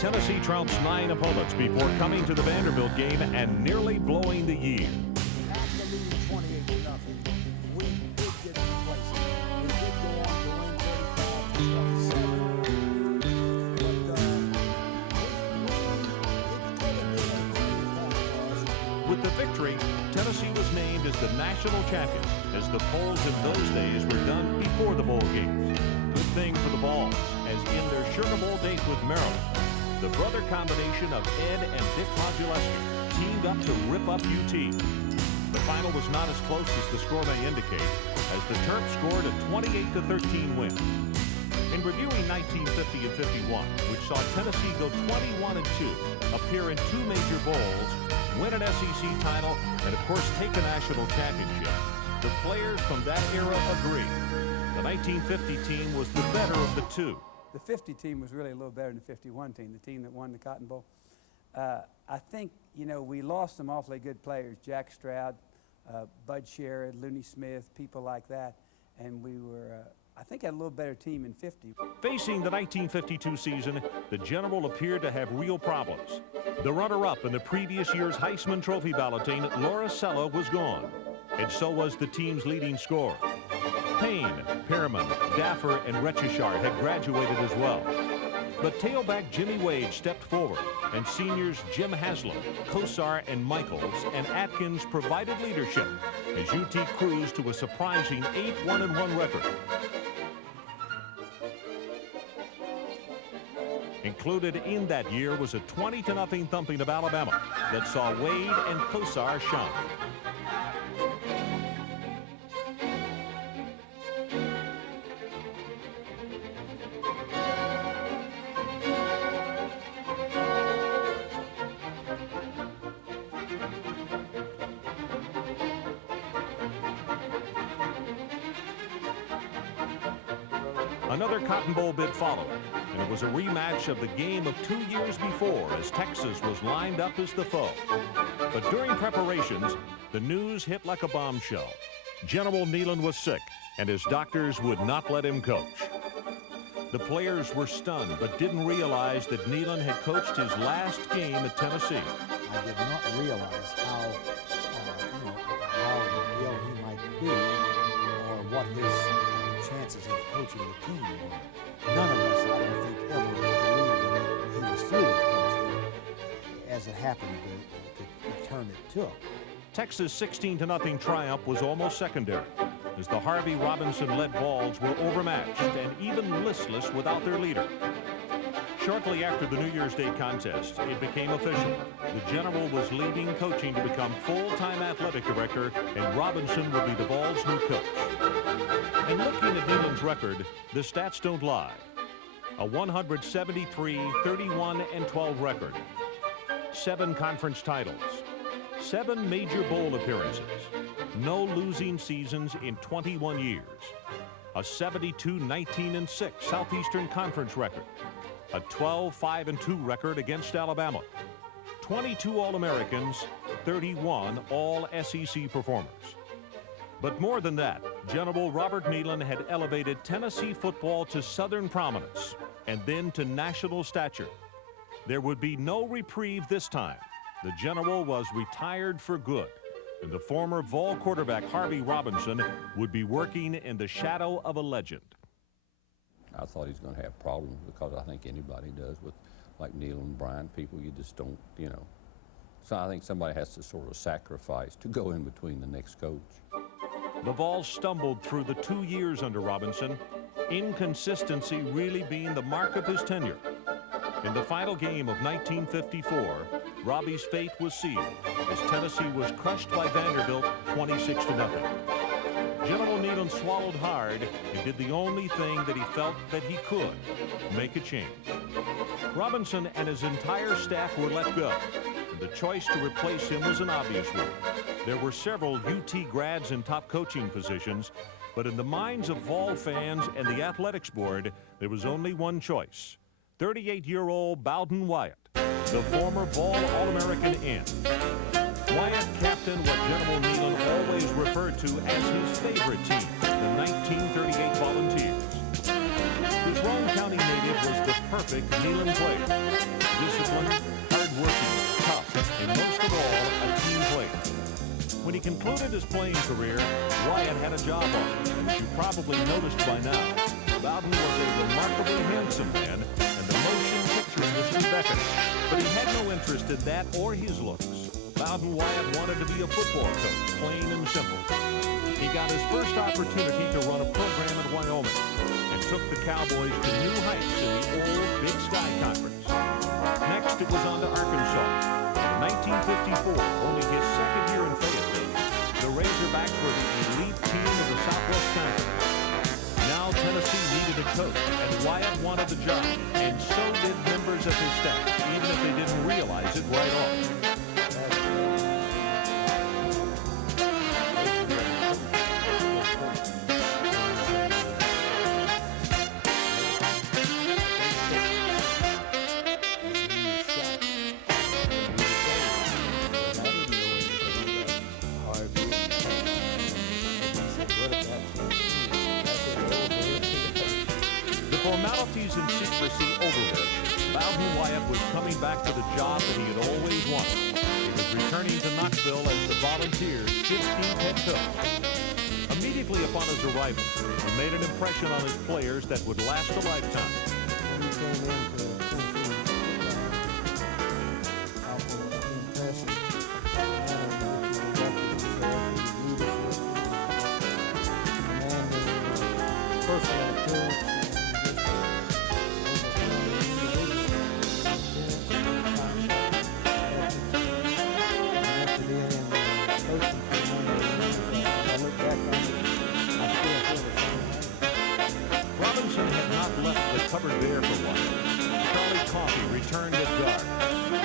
Tennessee trounced 9 opponents before coming to the Vanderbilt game and nearly blowing the year. After losing 28-0, we did get complacent. We did go on to win 35-27, but With the victory, Tennessee was named as the national champion, as the polls in those days were done before the bowl games. Good thing for the Vols, as in their Sugar Bowl date with Maryland, the brother combination of Ed and Dick Modulewski teamed up to rip up UT. The final was not as close as the score may indicate, as the Terps scored a 28-13 win. In reviewing 1950 and 51, which saw Tennessee go 21-2, appear in 2 major bowls, win an SEC title, and of course take a national championship, the players from that era agree. The 1950 team was the better of the two. The 50 team was really a little better than the 51 team, the team that won the Cotton Bowl. I think, you know, we lost some awfully good players, Jack Stroud, Bud Sherrod, Looney Smith, people like that, and we were, I think, had a little better team in 50. Facing the 1952 season, the General appeared to have real problems. The runner-up in the previous year's Heisman Trophy balloting, Laura Sella, was gone, and so was the team's leading scorer. Payne, Pearman, Daffer, and Retchishard had graduated as well. But tailback Jimmy Wade stepped forward, and seniors Jim Haslam, Kosar, and Michaels, and Atkins provided leadership as UT cruised to a surprising 8-1-1 record. Included in that year was a 20-0 thumping of Alabama that saw Wade and Kosar shine. Another Cotton Bowl bid followed, and it was a rematch of the game of 2 years before, as Texas was lined up as the foe. But during preparations, the news hit like a bombshell. General Nealon was sick, and his doctors would not let him coach. The players were stunned, but didn't realize that Nealon had coached his last game at Tennessee. I did not realize how ill he might be, or what his chances of coaching the team were. None of us, I don't think, ever believed that he was through with coaching, as it happened, the turn it took. Texas' 16-0 triumph was almost secondary, as the Harvey Robinson-led Vols were overmatched and even listless without their leader. Shortly after the New Year's Day contest, it became official. The General was leaving coaching to become full-time athletic director, and Robinson would be the Vols' new coach. And looking at Neyland's record, the stats don't lie. A 173, 31, and 12 record. 7 conference titles. 7 major bowl appearances. No losing seasons in 21 years. A 72, 19, and 6 Southeastern Conference record. A 12, 5, and 2 record against Alabama. 22 All-Americans, 31 All-SEC performers. But more than that, General Robert Neyland had elevated Tennessee football to Southern prominence and then to national stature. There would be no reprieve this time. The General was retired for good, and the former Vol quarterback Harvey Robinson would be working in the shadow of a legend. I thought he was going to have problems because I think anybody does with like Neyland, Bryant, people you just don't, you know. So I think somebody has to sort of sacrifice to go in between the next coach. The Vols stumbled through the 2 years under Robinson, inconsistency really being the mark of his tenure. In the final game of 1954, Robbie's fate was sealed as Tennessee was crushed by Vanderbilt 26-0. General Neyland swallowed hard and did the only thing that he felt that he could, make a change. Robinson and his entire staff were let go, and the choice to replace him was an obvious one. There were several UT grads in top coaching positions, but in the minds of Vol fans and the athletics board, there was only one choice. 38-year-old Bowden Wyatt, the former Vol All-American end. Wyatt captained what General Neyland always referred to as his favorite team, the 1938 Volunteers. His Roane County native was the perfect Neyland player. Disciplined, hard-working, tough, and most of all, a team player. When he concluded his playing career, Wyatt had a job offer, and as you probably noticed by now, Bowden was a remarkably handsome man, and the motion picture industry beckoned. But he had no interest in that or his looks. Bowden Wyatt wanted to be a football coach, plain and simple. He got his first opportunity to run a program at Wyoming and took the Cowboys to new heights in the old Big Sky Conference. Next, it was on to Arkansas. In 1954, only his second year in Fayetteville, the Razorbacks were the elite team of the Southwest Conference. Now Tennessee needed a coach, and Wyatt wanted the job, and so did members of his staff, even if they didn't realize it right off. Formalities and secrecy over with, Bowden Wyatt was coming back to the job that he had always wanted. He was returning to Knoxville as the Volunteers' 15th head coach. Immediately upon his arrival, he made an impression on his players that would last a lifetime. When he came into personal appearance. Robinson had not left the cupboard bare for one. Charlie Coffey returned at guard.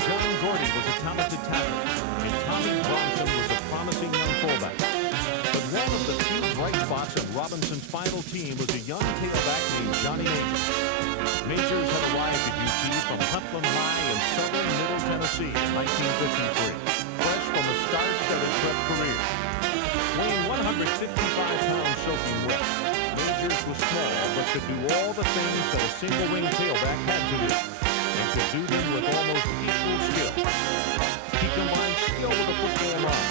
John Gordy was a talented tackler, and Tommy Bronson was a promising young fullback. But one of the few bright spots of Robinson's final team was a young tailback named Johnny Majors. Majors had arrived at UT from Huntland High in southern Middle Tennessee in 1953, fresh from a star-studded prep career. Weighing 155 pounds soaking wet, Majors was small but could do all the things that a single-wing tailback had to do, and could do them with almost equal skill. He combined skill with a football mind,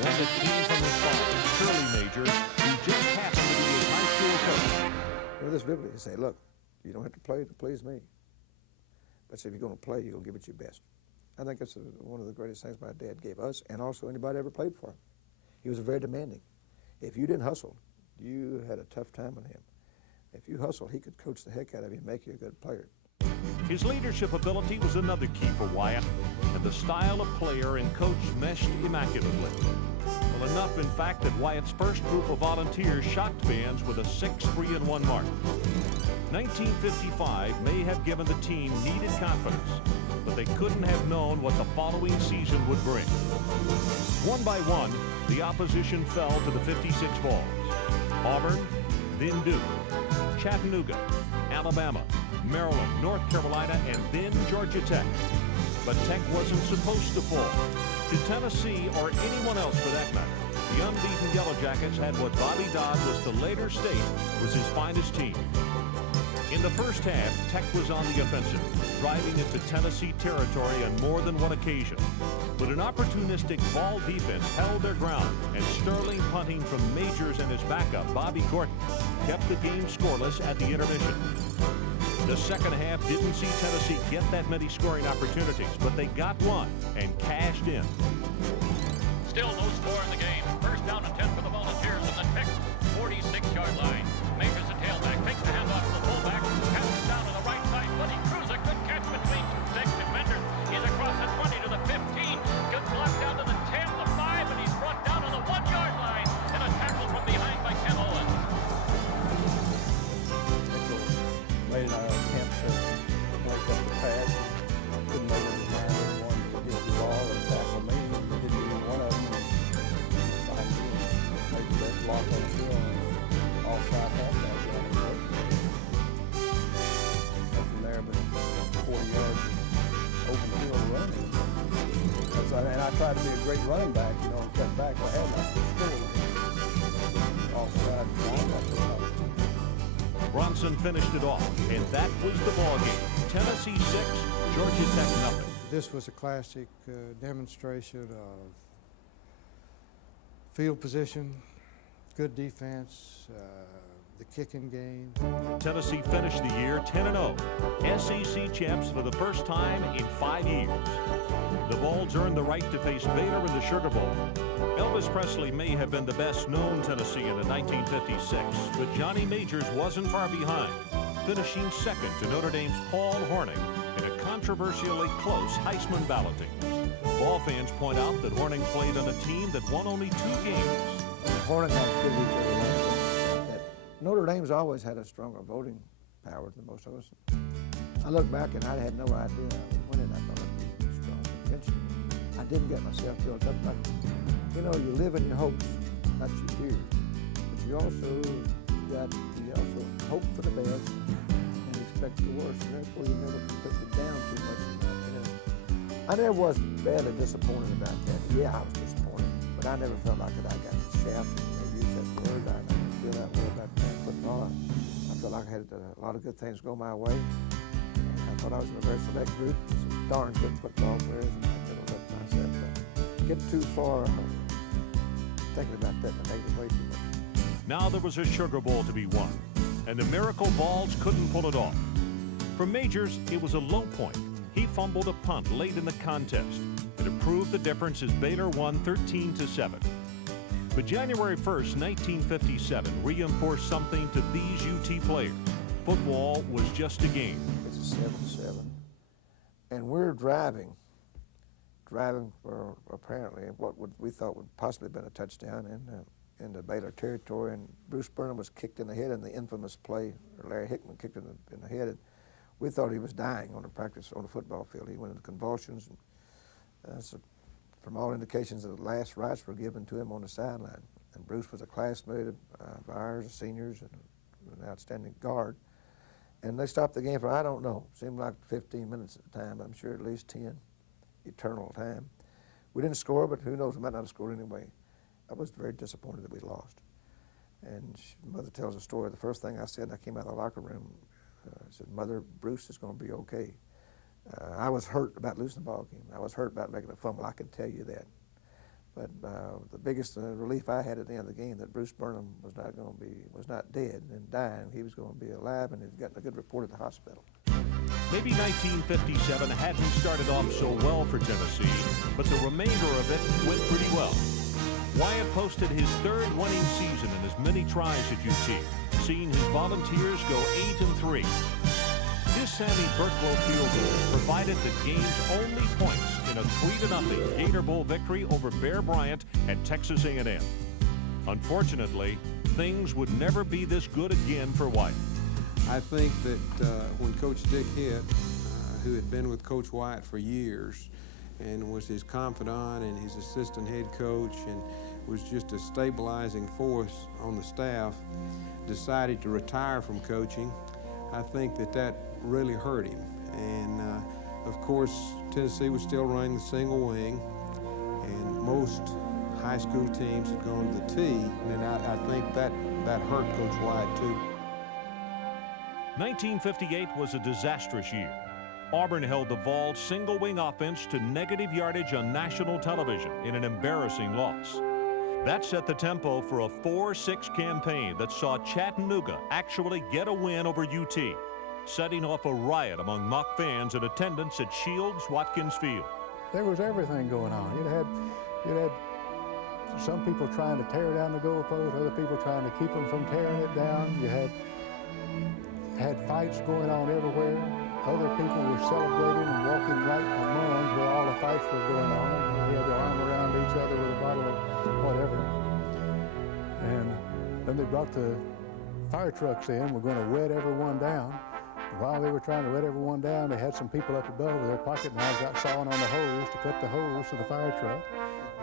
one that came from his father, Shirley Majors, who just happened to be his high school coach. With this vividly, you say, look, you don't have to play to please me. But if you're going to play, you're going to give it your best. I think that's one of the greatest things my dad gave us, and also anybody ever played for him. He was very demanding. If you didn't hustle, you had a tough time with him. If you hustle, he could coach the heck out of you and make you a good player. His leadership ability was another key for Wyatt, and the style of player and coach meshed immaculately. Well, enough, in fact, that Wyatt's first group of volunteers shocked fans with a 6-3-1 mark. 1955 may have given the team needed confidence, but they couldn't have known what the following season would bring. One by one, the opposition fell to the 56 Vols. Auburn, then Duke, Chattanooga, Alabama, Maryland, North Carolina, and then Georgia Tech. But Tech wasn't supposed to fall. To Tennessee, or anyone else for that matter, the unbeaten Yellow Jackets had what Bobby Dodd was to later state was his finest team. In the first half, Tech was on the offensive, driving into Tennessee territory on more than one occasion. But an opportunistic Vol defense held their ground, and sterling punting from Majors and his backup, Bobby Gorton, kept the game scoreless at the intermission. The second half didn't see Tennessee get that many scoring opportunities, but they got one and cashed in. Still no score in the game. First down and 10 for the Volunteers on the Tech 46-yard line. Majors the tailback, takes the handoff to the fullback, passes down to the right side. Buddy Cruz, a good catch between two Tech defenders. He's across the 20 to the 15. Good block down to the 10, the 5, and he's brought down to the 1-yard line. And a tackle from behind by Ken Owens. Made an attempt to make up the pass. Couldn't make it behind anyone to get the ball and tackle me. He didn't even one of them. Made the best block on the field and offside halfback down the road. From there, but 40 yards open field running. And I tried to be a great running back, you know, and cut back. I had like score. Offside linebacker. Bronson finished it off, and that was the ball game. Tennessee 6, Georgia Tech nothing. This was a classic demonstration of field position, good defense, the kicking game. Tennessee finished the year 10-0, SEC champs for the first time in 5 years. The Vols earned the right to face Baylor in the Sugar Bowl. Elvis Presley may have been the best-known Tennessean in 1956, but Johnny Majors wasn't far behind, finishing second to Notre Dame's Paul Hornung in a controversially close Heisman balloting. Ball fans point out that Hornung played on a team that won only 2 games. Hornung had to give each other that Notre Dame's always had a stronger voting power than most of us. I look back and I had no idea I was winning. I thought I'd be strong convention. I didn't get myself built up like, you know, you live in your hopes, not your fears. But you also hope for the best and expect the worst, and therefore you never put it down too much. You know, I never was badly disappointed about that. Yeah, I was disappointed, but I never felt like that I got shafted. Maybe use that word. I didn't feel that way about playing football. I felt like I had a lot of good things go my way. And I thought I was in a very select group. Some darn good football players, and I never let myself get too far thinking about that in a negative way too much. Now there was a Sugar Bowl to be won, and the Miracle Vols couldn't pull it off. For Majors, it was a low point. He fumbled a punt late in the contest, and it proved the difference as Baylor won 13-7. But January 1st, 1957 reinforced something to these UT players. Football was just a game. It's a 7-7, and we're driving for apparently what we thought would possibly have been a touchdown in the Baylor territory, and Bruce Burnham was kicked in the head in the infamous play, or Larry Hickman kicked in the head. And we thought he was dying on the football field. He went into convulsions, and so from all indications, the last rites were given to him on the sideline. And Bruce was a classmate of ours, seniors, and an outstanding guard. And they stopped the game for, I don't know, seemed like 15 minutes at a time. I'm sure at least 10, eternal time. We didn't score, but who knows, we might not have scored anyway. I was very disappointed that we lost. And Mother tells a story. The first thing I said, I came out of the locker room, I said, Mother, Bruce is going to be okay. I was hurt about losing the ball game. I was hurt about making a fumble, I can tell you that. But the biggest relief I had at the end of the game that Bruce Burnham was not dead and dying. He was going to be alive, and he'd gotten a good report at the hospital. Maybe 1957 hadn't started off so well for Tennessee, but the remainder of it went pretty well. Wyatt posted his 3rd winning season in as many tries at UT, seeing his Volunteers go 8-3. This Sammy Burklow field goal provided the game's only points in a 3-0 Gator Bowl victory over Bear Bryant at Texas A&M. Unfortunately, things would never be this good again for Wyatt. I think that when Coach Dick Hitt, who had been with Coach Wyatt for years and was his confidant and his assistant head coach and was just a stabilizing force on the staff, decided to retire from coaching, I think that that really hurt him. And of course, Tennessee was still running the single wing, and most high school teams had gone to the T, and I think that hurt Coach Wyatt too. 1958 was a disastrous year. Auburn held the Vol single wing offense to negative yardage on national television in an embarrassing loss. That set the tempo for a 4-6 campaign that saw Chattanooga actually get a win over UT, setting off a riot among mock fans in attendance at Shields-Watkins Field. There was everything going on. You had some people trying to tear down the goalpost, other people trying to keep them from tearing it down. You had fights going on everywhere. Other people were celebrating and walking right among where all the fights were going on. They had their arm around each other with a bottle of whatever. And then they brought the fire trucks in. We're going to wet everyone down. While they were trying to wet everyone down, they had some people up above with their pocket knives out sawing on the hose to cut the hose to the fire truck.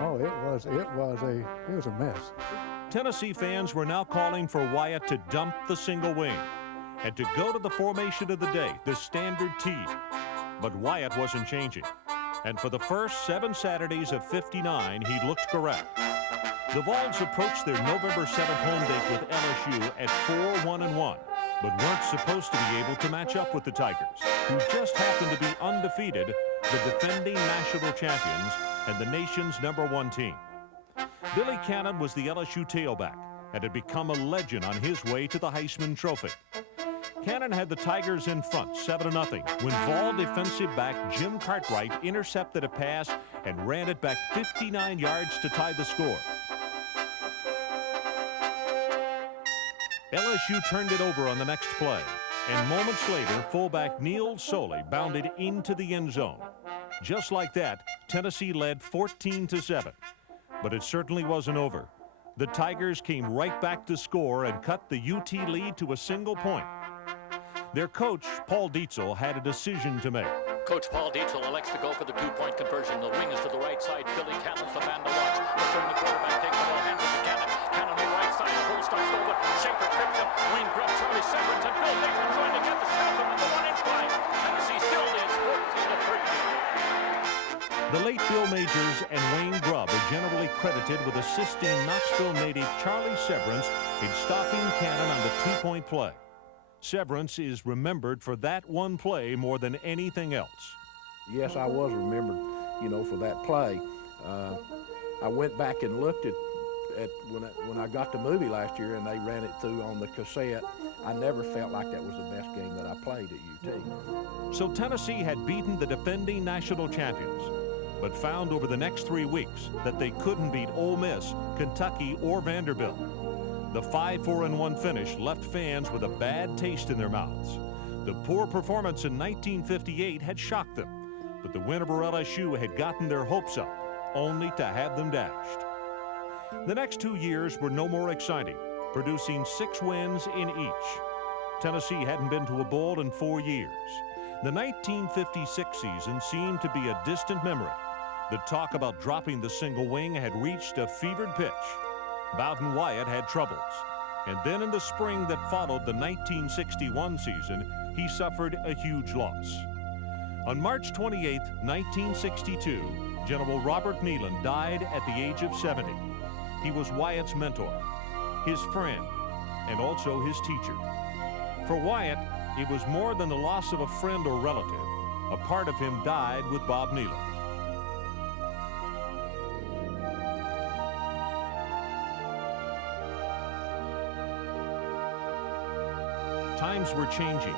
Oh, it was a mess. Tennessee fans were now calling for Wyatt to dump the single wing and to go to the formation of the day, the standard T. But Wyatt wasn't changing. And for the first 7 Saturdays of '59, he looked correct. The Vols approached their November 7th home date with LSU at 4-1-1, but weren't supposed to be able to match up with the Tigers, who just happened to be undefeated, the defending national champions, and the nation's #1 team. Billy Cannon was the LSU tailback and had become a legend on his way to the Heisman Trophy. Cannon had the Tigers in front, 7-0, when Vol defensive back Jim Cartwright intercepted a pass and ran it back 59 yards to tie the score. LSU turned it over on the next play, and moments later, fullback Neil Soley bounded into the end zone. Just like that, Tennessee led 14-7. But it certainly wasn't over. The Tigers came right back to score and cut the UT lead to a single point. Their coach, Paul Dietzel, had a decision to make. Coach Paul Dietzel elects to go for the 2-point conversion. The wing is to the right side. Billy Cannon's the man to watch. Return the quarterback, takes the ball, hands it to Cannon. Cannon on the right side. The hole starts over. Schaefer trips him. Wayne Grubb, Charlie Severance, and Bill Baker trying to get the stop on the 1-inch line. Tennessee still leads 14-13. The late Bill Majors and Wayne Grubb are generally credited with assisting Knoxville native Charlie Severance in stopping Cannon on the 2-point play. Severance is remembered for that one play more than anything else. Yes, I was remembered, for that play. I went back and looked at when I got the movie last year and they ran it through on the cassette. I never felt like that was the best game that I played at UT. So Tennessee had beaten the defending national champions, but found over the next 3 weeks that they couldn't beat Ole Miss, Kentucky, or Vanderbilt. The 5-4-1 finish left fans with a bad taste in their mouths. The poor performance in 1958 had shocked them, but the win over LSU had gotten their hopes up, only to have them dashed. The next 2 years were no more exciting, producing 6 wins in each. Tennessee hadn't been to a bowl in 4 years. The 1956 season seemed to be a distant memory. The talk about dropping the single wing had reached a fevered pitch. Bowden Wyatt had troubles, and then in the spring that followed the 1961 season, he suffered a huge loss. On March 28, 1962, General Robert Neyland died at the age of 70. He was Wyatt's mentor, his friend, and also his teacher. For Wyatt, it was more than the loss of a friend or relative. A part of him died with Bob Neyland. Times were changing.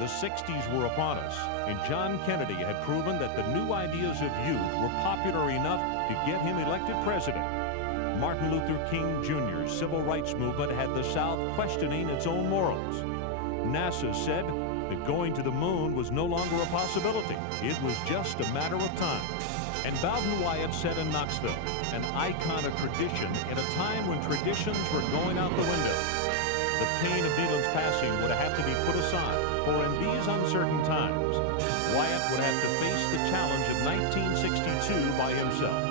The 60s were upon us, and John Kennedy had proven that the new ideas of youth were popular enough to get him elected president. Martin Luther King Jr.'s civil rights movement had the South questioning its own morals. NASA said that going to the moon was no longer a possibility. It was just a matter of time. And Bowden Wyatt said in Knoxville, an icon of tradition in a time when traditions were going out the window. The pain of Neyland's passing would have to be put aside, for in these uncertain times, Wyatt would have to face the challenge of 1962 by himself.